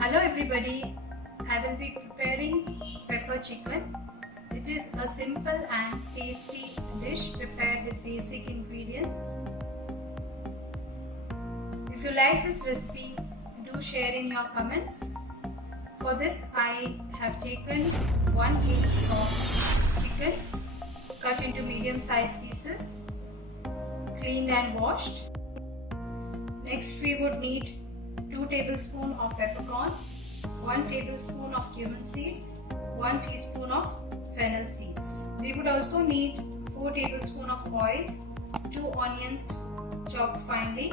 Hello everybody, I will be preparing pepper chicken. It is a simple and tasty dish prepared with basic ingredients. If you like this recipe, do share in your comments. For this I have taken 1 kg of chicken cut into medium sized pieces, cleaned and washed. Next we would need 2 tablespoons of peppercorns, 1 tablespoon of cumin seeds, 1 teaspoon of fennel seeds. We would also need 4 tablespoons of oil, 2 onions chopped finely,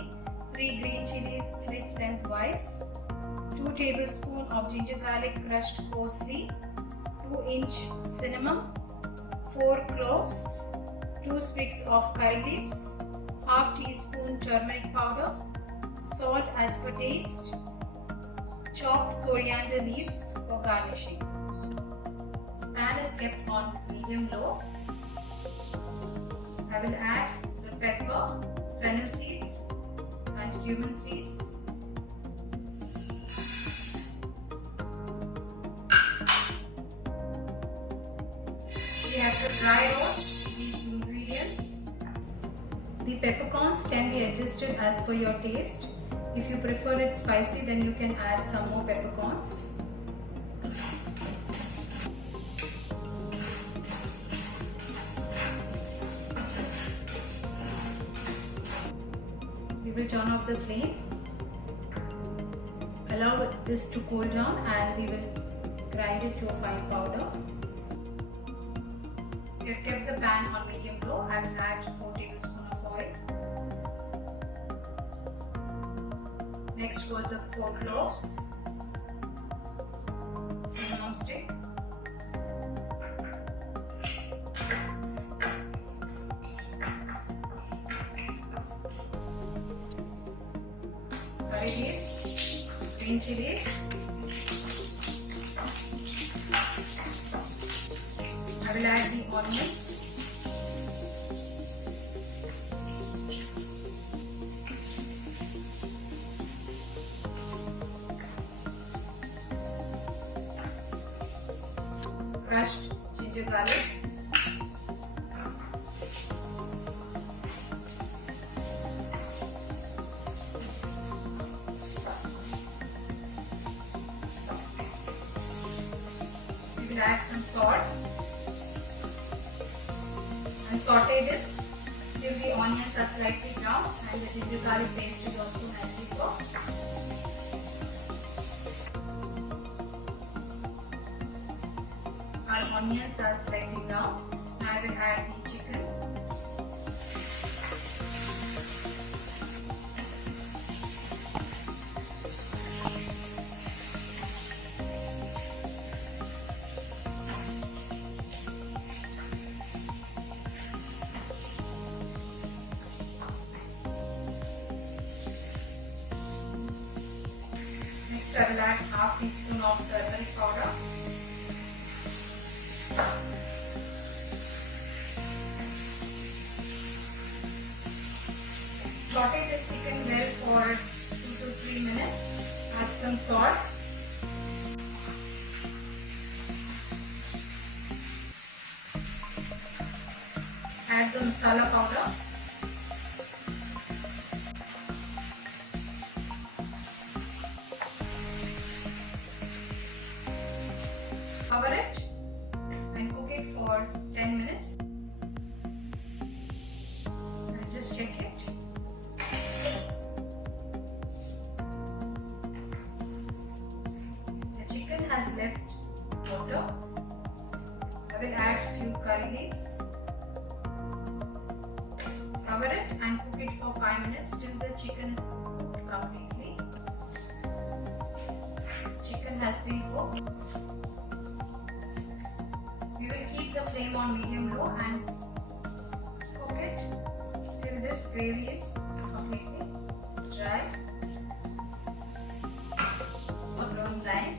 3 green chilies slit lengthwise, 2 tablespoons of ginger garlic crushed coarsely, 2-inch cinnamon, 4 cloves, 2 sprigs of curry leaves, half teaspoon turmeric powder, salt as per taste, chopped coriander leaves for garnishing. Pan is kept on medium-low. I will add the pepper, fennel seeds and cumin seeds. We have to dry roast these ingredients. The peppercorns can be adjusted as per your taste. If you prefer it spicy, then you can add some more peppercorns. We will turn off the flame. Allow this to cool down and we will grind it to a fine powder. We have kept the pan on medium low. I will add 4 tablespoons of oil. Next was the 4 cloves, cinnamon stick, curry leaves, green chilies. I will add the onions. Crushed ginger garlic, we will add some salt and saute this till the onions are slightly brown and the ginger garlic paste is also nicely cooked. Our onions are slightly brown. Now I will add the chicken. Next I will add half teaspoon of turmeric powder. Saute this chicken well for 2 to 3 minutes. Add some salt. Add the masala powder. Cover it and cook it for 10 minutes. And just check it. Has left water. I will add few curry leaves. Cover it and cook it for 5 minutes till the chicken is cooked completely. Chicken has been cooked. We will keep the flame on medium low and cook it till this gravy is completely dry or brown line.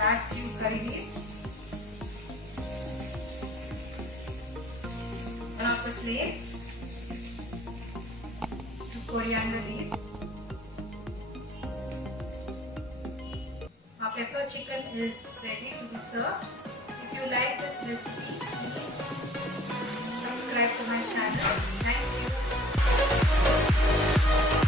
add few curry leaves. Turn off the flame. 2 coriander leaves. Our pepper chicken is ready to be served. If you like this recipe, please subscribe to my channel. Thank you.